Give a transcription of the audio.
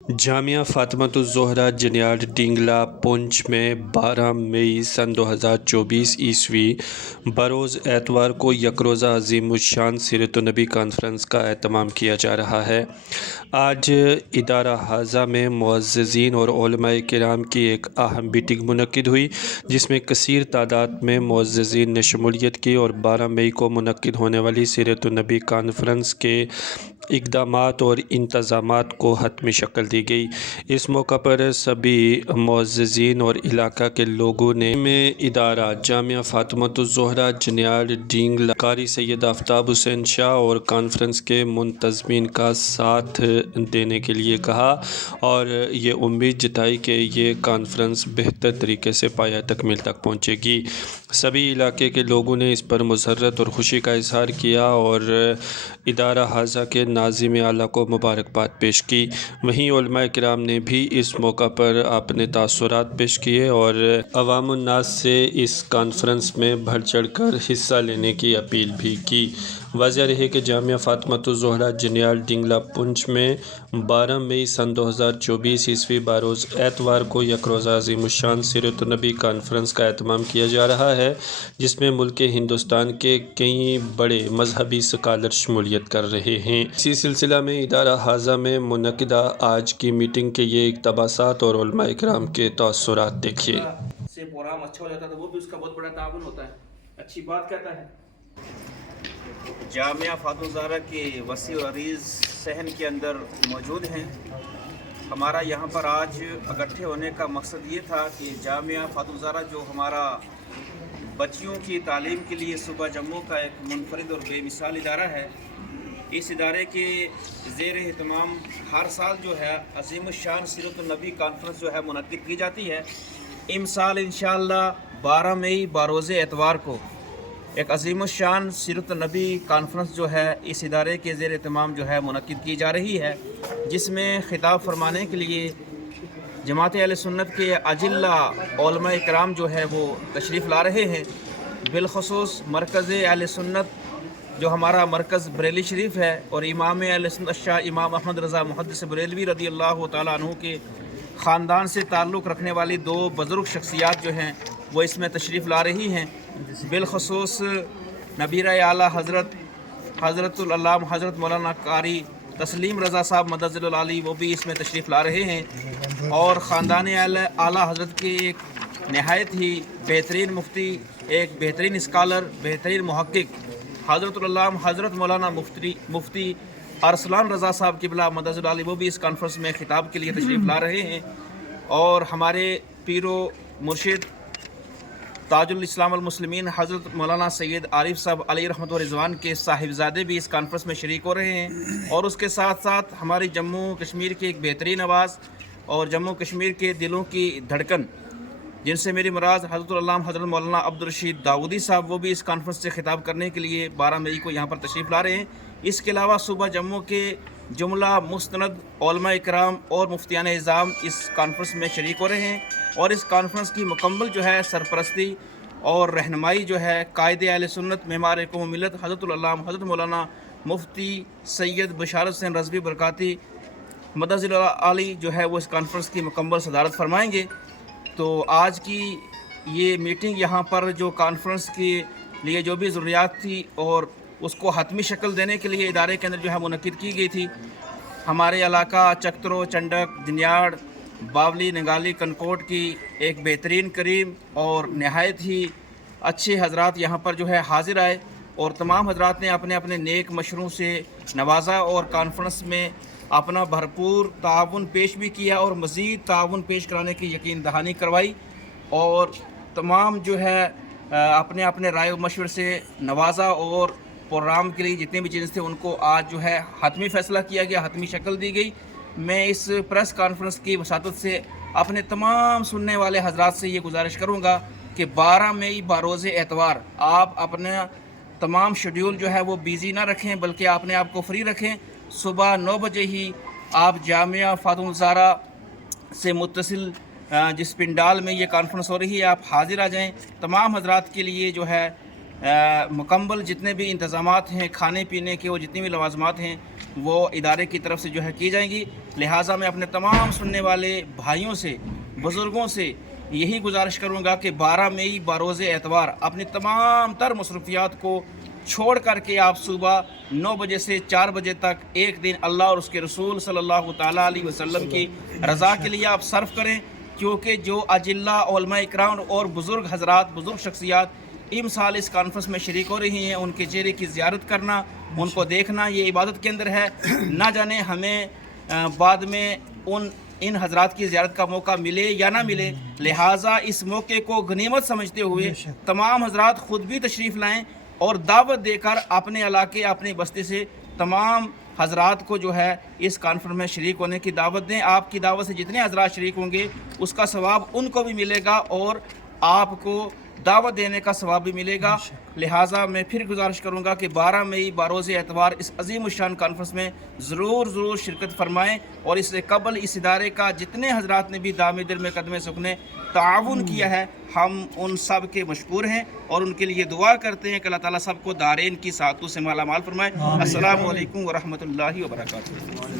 जामिया फ़ातिमतुज़ज़ोहरा जनियाल डिंगला पुंछ में 12 मई सन 2024 ईस्वी बरोज़ एतवार को यकरोज़ा अज़ीमुश्शान सीरत-उन-नबी कॉन्फ्रेंस का एहतमाम किया जा रहा है। आज इदारा हाज़ा में मुअज़्ज़िज़ीन और उलमाए किराम की एक अहम मीटिंग मुनक्किद हुई, जिसमें कसीर तादाद में मुअज़्ज़िज़ीन ने शमूलियत की और 12 मई को मुनक्किद होने वाली सीरत-उन-नबी कॉन्फ्रेंस के इक़दामात और इंतज़ामात को हतमी शक्ल दी गई। इस मौका पर सभी मुअज़्ज़िज़ीन और इलाका के लोगों ने में इदारा जामिया फ़ातिमतुज़ज़ोहरा जनियाल डिंगला कारी सैयद आफ़ताब हुसैन शाह और कॉन्फ्रेंस के मुंतज़मीन का साथ देने के लिए कहा और ये उम्मीद जताई कि ये कॉन्फ्रेंस बेहतर तरीके से पाया तकमील तक पहुँचेगी। सभी इलाके के लोगों ने इस पर मसर्रत और ख़ुशी का इज़हार किया और इदारा हाज़ा के नाज़िम आला को मुबारकबाद पेश की। वहीं उलमाए किराम ने भी इस मौका पर अपने तासुरात पेश किए और अवामुन्नास से इस कॉन्फ्रेंस में बढ़ चढ़ कर हिस्सा लेने की अपील भी की। वाज़ेह रहे कि जामिया फ़ातिमतुज़ज़ोहरा जनियाल डिंगला पुंछ में 12 मई सन 2024 ईस्वी बरोज़ एतवार को यकरोज़ा अज़ीमुश्शान सीरत-उन-नबी कॉन्फ्रेंस का एहतमाम किया जा रहा है, जिसमें मुल्क हिंदुस्तान के कई बड़े मजहबी स्कॉलर शमूलियत कर रहे हैं। इसी सिलसिला में इदारा हाज़ा में मुनक्किदा आज की मीटिंग के ये इक़्तिबासात और उलमाए किराम के तासुरात देखिए। से प्रोग्राम अच्छा हो जाता है तो वो भी उसका बहुत बड़ा ताउन होता है। अच्छी बात कहता है। जामिया फ़ातिमतुज़ज़ोहरा के वसी और अरीज़ सहन के अंदर मौजूद हैं। हमारा यहाँ पर आज इकट्ठे होने का मकसद ये था कि जामिया फ़ातिमतुज़ज़ोहरा जो हमारा बच्चियों की तालीम के लिए सूबा जम्मू का एक मुनफरिद और बेमिसाल इदारा है, इस इदारे के ज़ेर एहतमाम हर साल जो है अज़ीमुश्शान सीरत-उन-नबी कॉन्फ्रेंस जो है मुनक्किद की जाती है। इमसाल इंशाअल्लाह 12 मई बरोज़ एतवार को एक अज़ीमुश्शान सीरत-उन-नबी कॉन्फ्रेंस जो है इस इदारे के ज़ेर एहतमाम जो है मुनक्किद की जा रही है, जिसमें खिताब फरमाने के लिए जमात अहले सुन्नत के अजिल्ला उलमाए किराम जो है वो तशरीफ़ ला रहे हैं। बिलख़ुसूस मरकज़ अहले सुन्नत जो हमारा मरकज़ बरेली शरीफ है और इमाम अहले सुन्नत शाह इमाम अहमद रज़ा मुहद्दिस बरेलवी रज़ी अल्लाह तआला अन्हु के ख़ानदान से ताल्लुक़ रखने वाली दो बुज़ुर्ग शख्सियात जो हैं वो इसमें तशरीफ़ ला रही हैं। बिलख़ुसूस नबीर आला हज़रतुल अल्लामा हज़रत मौलाना कारी तस्लीम रज़ा साहब मदज़िलुल आली वो भी इसमें तशरीफ़ ला रहे हैं और ख़ानदान आला हज़रत के एक नहायत ही बेहतरीन मुफ्ती, एक बेहतरीन स्कॉलर, बेहतरीन मुहक्किक हज़रतुल अल्लामा हज़रत मौलाना मुफ्ती अरसलान रज़ा साहब क़िबला मदज़िलुल आली वो भी इस कॉन्फ्रेंस में ख़िताब के लिए तशरीफ़ ला रहे हैं और हमारे पीरो मुर्शिद ताजुल इस्लाम अल मुस्लिमीन हज़रत मौलाना सैयद आरिफ साहब अलैहि रहमत व रिज़वान के साहिबजादे भी इस कॉन्फ्रेंस में शरीक हो रहे हैं और उसके साथ साथ हमारी जम्मू कश्मीर की एक बेहतरीन आवाज़ और जम्मू कश्मीर के दिलों की धड़कन जिनसे मेरी मुराद हज़रत मौलाना अब्दुल रशीद दाऊदी साहब वो भी इस कॉन्फ्रेंस से ख़िताब करने के लिए 12 मई को यहाँ पर तशरीफ़ ला रहे हैं। इसके अलावा सूबा जम्मू के जुमला मुस्तनद उलमाए किराम और मुफ्तियान निज़ाम इस कॉन्फ्रेंस में शरीक हो रहे हैं और इस कॉन्फ्रेंस की मुकम्मल जो है सरपरस्ती और रहनुमाई जो है कायदे अहले सुन्नत मेमार कौम मिल्लत हज़रत मौलाना मुफ्ती सैयद बशारत हुसैन रज़वी बरकाती मदज़िलुल आली जो है वो इस कॉन्फ्रेंस की मुकम्मल सदारत फरमाएँगे। तो आज की ये मीटिंग यहाँ पर जो कॉन्फ्रेंस के लिए जो भी ज़रूरियात थी और उसको हतमी शक्ल देने के लिए इदारे के अंदर जो है मुनक्किद की गई थी। हमारे इलाका चक्तरो, चंडक, दिन्याड़, बावली, नंगाली, कनकोट की एक बेहतरीन करीम और नहायत ही अच्छे हजरात यहाँ पर जो है हाज़िर आए और तमाम हजरात ने अपने अपने नेक मशरों से नवाजा और कॉन्फ्रेंस में अपना भरपूर ताउन पेश भी किया और मज़ीद ताउन पेश कराने की यकीन दहानी करवाई और तमाम जो है अपने अपने राय व मशवरे से नवाजा और प्रोग्राम के लिए जितने भी चीज़ें थे उनको आज जो है हतमी फ़ैसला किया गया, हतमी शक्ल दी गई। मैं इस प्रेस कॉन्फ्रेंस की वसातत से अपने तमाम सुनने वाले हजरात से ये गुजारिश करूँगा कि 12 मई बरोज़ एतवार आप अपना तमाम शेड्यूल जो है वो बिज़ी ना रखें, बल्कि अपने आप को फ्री रखें। सुबह 9 बजे ही आप जामिया फ़ातिमतुज़ज़ोहरा से मुत्तसिल जिस पिंडाल में ये कॉन्फ्रेंस हो रही है आप हाज़िर आ जाएँ। तमाम हजरात के लिए जो है मुकम्मल जितने भी इंतज़ामात हैं खाने पीने के और जितनी भी लवाज़मात हैं وہ ادارے کی طرف سے جو ہے کی جائیں گی. لہٰذا میں اپنے تمام سننے والے بھائیوں سے، بزرگوں سے یہی گزارش کروں گا کہ 12 مئی بروز اتوار اپنی تمام تر مصروفیات کو چھوڑ کر کے آپ صبح 9 بجے سے 4 بجے تک ایک دن اللہ اور اس کے رسول صلی اللہ تعالیٰ علیہ وسلم کی رضا کے لیے آپ صرف کریں، کیونکہ جو اجلہ علماء اکرام اور بزرگ حضرات، بزرگ شخصیات سال اس کانفرنس میں شریک ہو رہی ہیں، ان کے چہرے کی زیارت کرنا، ان کو دیکھنا یہ عبادت کے اندر ہے. نہ جانے ہمیں بعد میں ان حضرات کی زیارت کا موقع ملے یا نہ ملے. لہٰذا اس موقع کو غنیمت سمجھتے ہوئے تمام حضرات خود بھی تشریف لائیں اور دعوت دے کر اپنے علاقے، اپنی بستی سے تمام حضرات کو جو ہے اس کانفرنس میں شریک ہونے کی دعوت دیں. آپ کی دعوت سے جتنے حضرات شریک ہوں گے اس کا ثواب ان کو بھی ملے گا اور آپ کو دعوت دینے کا ثواب بھی ملے گا. لہٰذا میں پھر گزارش کروں گا کہ 12 مئی بروز اتوار اس عظیم الشان کانفرنس میں ضرور شرکت فرمائیں، اور اس سے قبل اس ادارے کا جتنے حضرات نے بھی دامِ دل میں قدم سکنے تعاون کیا ہے، ہم ان سب کے مشکور ہیں اور ان کے لیے دعا کرتے ہیں کہ اللہ تعالیٰ سب کو دارین کی سعادتوں سے مالا مال فرمائے. السلام علیکم ورحمۃ اللہ وبرکاتہ.